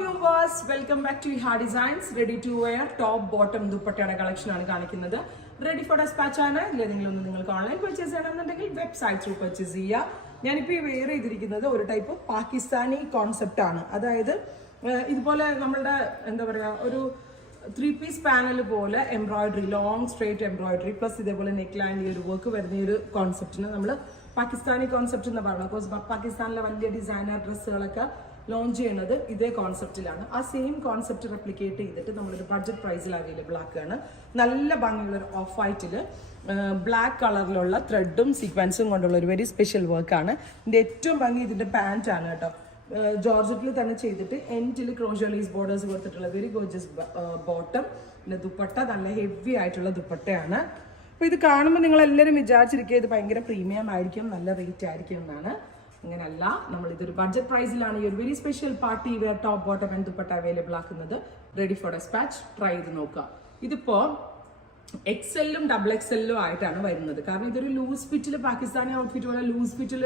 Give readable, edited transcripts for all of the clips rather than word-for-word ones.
viewers, welcome back to Iha Designs. Ready to wear top bottom dupattയുടെ collection ആണ് കാണിക്കുന്നത്. Ready for dispatch ആണ്. ഇല്ലെങ്കിൽ നിങ്ങൾക്ക് ഓൺലൈൻ പർച്ചേസ് ചെയ്യണമെന്നുണ്ടെങ്കിൽ വെബ്സൈറ്റ് ത്രൂ പർച്ചേസ് ചെയ്യുക. ഞാനിപ്പോൾ ഈ വെയർ ചെയ്തിരിക്കുന്നത് ഒരു ടൈപ്പ് പാകിസ്ഥാനി കോൺസെപ്റ്റ് ആണ്. അതായത് ഇതുപോലെ നമ്മളുടെ എന്താ പറയുക ഒരു 3-piece പാനൽ പോലെ embroidery long straight embroidery plus ഇതേപോലെ നെക്ക് ലൈനിൽ ഒരു വർക്ക് വരുന്ന ഒരു കോൺസെപ്റ്റിന് നമ്മൾ പാകിസ്ഥാനി കോൺസെപ്റ്റ് എന്ന് പറയുന്നത്. ബിക്കോസ് പാകിസ്ഥാനിലെ വലിയ ഡിസൈനർ ഡ്രസ്സുകളൊക്കെ ലോഞ്ച് ചെയ്യുന്നത് ഇതേ കോൺസെപ്റ്റിലാണ്. ആ സെയിം കോൺസെപ്റ്റ് റെപ്ലിക്കേറ്റ് ചെയ്തിട്ട് നമ്മളൊരു ബഡ്ജറ്റ് പ്രൈസിൽ അവൈലബിൾ ആക്കുകയാണ്. നല്ല ഭംഗിയുള്ള ഒരു ഓഫ് വൈറ്റിൽ ബ്ലാക്ക് കളറിലുള്ള ത്രെഡും സീക്വൻസും കൊണ്ടുള്ള ഒരു വെരി സ്പെഷ്യൽ വർക്കാണ്. ഇതിൻ്റെ ഏറ്റവും ഭംഗി ഇതിൻ്റെ പാൻറ് ആണ് കേട്ടോ. ജോർജറ്റിൽ തന്നെ ചെയ്തിട്ട് എൻഡിൽ ക്രോഷോലീസ് ബോർഡേഴ്സ് കൊടുത്തിട്ടുള്ള വെരി ഗോർജസ് ബോട്ടം. പിന്നെ ദുപ്പട്ട നല്ല ഹെവി ആയിട്ടുള്ള ദുപ്പട്ടയാണ്. അപ്പോൾ ഇത് കാണുമ്പോൾ നിങ്ങൾ എല്ലാവരും വിചാരിച്ചിരിക്കുക ഇത് ഭയങ്കര പ്രീമിയം ആയിരിക്കും, നല്ല റേറ്റ് ആയിരിക്കും എന്നാണ്. അങ്ങനെയല്ല, നമ്മൾ ഇതൊരു ബഡ്ജറ്റ് പ്രൈസിലാണ് ഈ ഒരു very special party wear top bottom and dupatta available ആക്കുന്നത്. റെഡി ഫോർ ഡെസ്പാച്ച്, ട്രൈ ചെയ്ത് നോക്കുക. ഇതിപ്പോ എക്സെല്ലും ഡബിൾ എക്സെല്ലും ആയിട്ടാണ് വരുന്നത്. കാരണം ഇതൊരു ലൂസ് ഫിറ്റിൽ പാകിസ്ഥാനി ഔട്ട്ഫിറ്റ് പോലെ ലൂസ് ഫിറ്റിൽ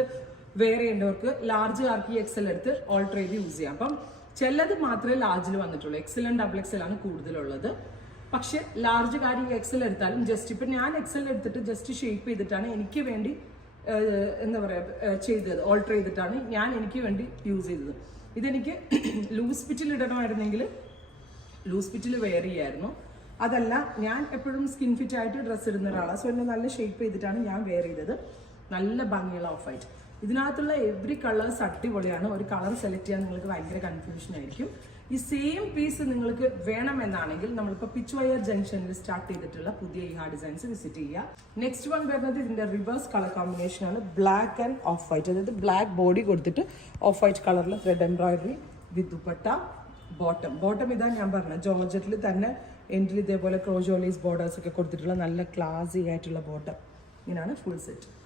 വെയർ ചെയ്യേണ്ടവർക്ക് ലാർജ് ആർക്കി എക്സൽ എടുത്ത് ഓൾട്ടർ ചെയ്ത് യൂസ് ചെയ്യാം. അപ്പം ചിലത് മാത്രമേ ലാർജിൽ വന്നിട്ടുള്ളൂ. എക്സലും ഡബിൾ എക്സലാണ് കൂടുതലുള്ളത്. പക്ഷെ ലാർജ് കാര്യം എക്സൽ എടുത്താലും ജസ്റ്റ് ഇപ്പം ഞാൻ എക്സൽ എടുത്തിട്ട് ജസ്റ്റ് ഷേപ്പ് ചെയ്തിട്ടാണ് എനിക്ക് വേണ്ടി എന്താ പറയുക ചെയ്തത്, ഓൾട്ടർ ചെയ്തിട്ടാണ് ഞാൻ എനിക്ക് വേണ്ടി യൂസ് ചെയ്തത്. ഇതെനിക്ക് ലൂസ് ഫിറ്റിൽ ഇടണമായിരുന്നെങ്കിൽ ലൂസ് ഫിറ്റിൽ വെയർ ചെയ്യായിരുന്നു. അതല്ല, ഞാൻ എപ്പോഴും സ്കിൻ ഫിറ്റ് ആയിട്ട് ഡ്രസ്സ് ഇടുന്ന ഒരാളാണ്. സോ എന്നെ നല്ല ഷേപ്പ് ചെയ്തിട്ടാണ് ഞാൻ വെയർ ചെയ്തത്. നല്ല ഭംഗിയുള്ള ഓഫ് വൈറ്റ്. ഇതിനകത്തുള്ള എവറി കളേഴ്സ് അടിപൊളിയാണ്. ഒരു കളർ സെലക്ട് ചെയ്യാൻ നിങ്ങൾക്ക് ഭയങ്കര കൺഫ്യൂഷൻ ആയിരിക്കും. ഈ സെയിം പീസ് നിങ്ങൾക്ക് വേണമെന്നാണെങ്കിൽ നമ്മളിപ്പോൾ പിച്ച് വയർ ജംഗ്ഷനിൽ സ്റ്റാർട്ട് ചെയ്തിട്ടുള്ള പുതിയ ഇഹാ ഡിസൈൻസ് വിസിറ്റ് ചെയ്യുക. നെക്സ്റ്റ് വൺ വരുന്നത് ഇതിന്റെ റിവേഴ്സ് കളർ കോമ്പിനേഷൻ ആണ്. Black and of white. അതായത് ബ്ലാക്ക് ബോഡി കൊടുത്തിട്ട് ഓഫ് വൈറ്റ് കളറിൽ ത്രെഡ് എംബ്രോയിഡറി വിത്ത് ദുപ്പട്ട. ബോട്ടം ഇതാ ഞാൻ പറഞ്ഞത് ജോർജറ്റിൽ തന്നെ എൻഡിൽ ഇതേപോലെ ക്രോജോലീസ് ബോർഡേഴ്സ് ഒക്കെ കൊടുത്തിട്ടുള്ള നല്ല ക്ലാസി ആയിട്ടുള്ള ബോട്ടം. ഇങ്ങനെയാണ് ഫുൾ സെറ്റ്.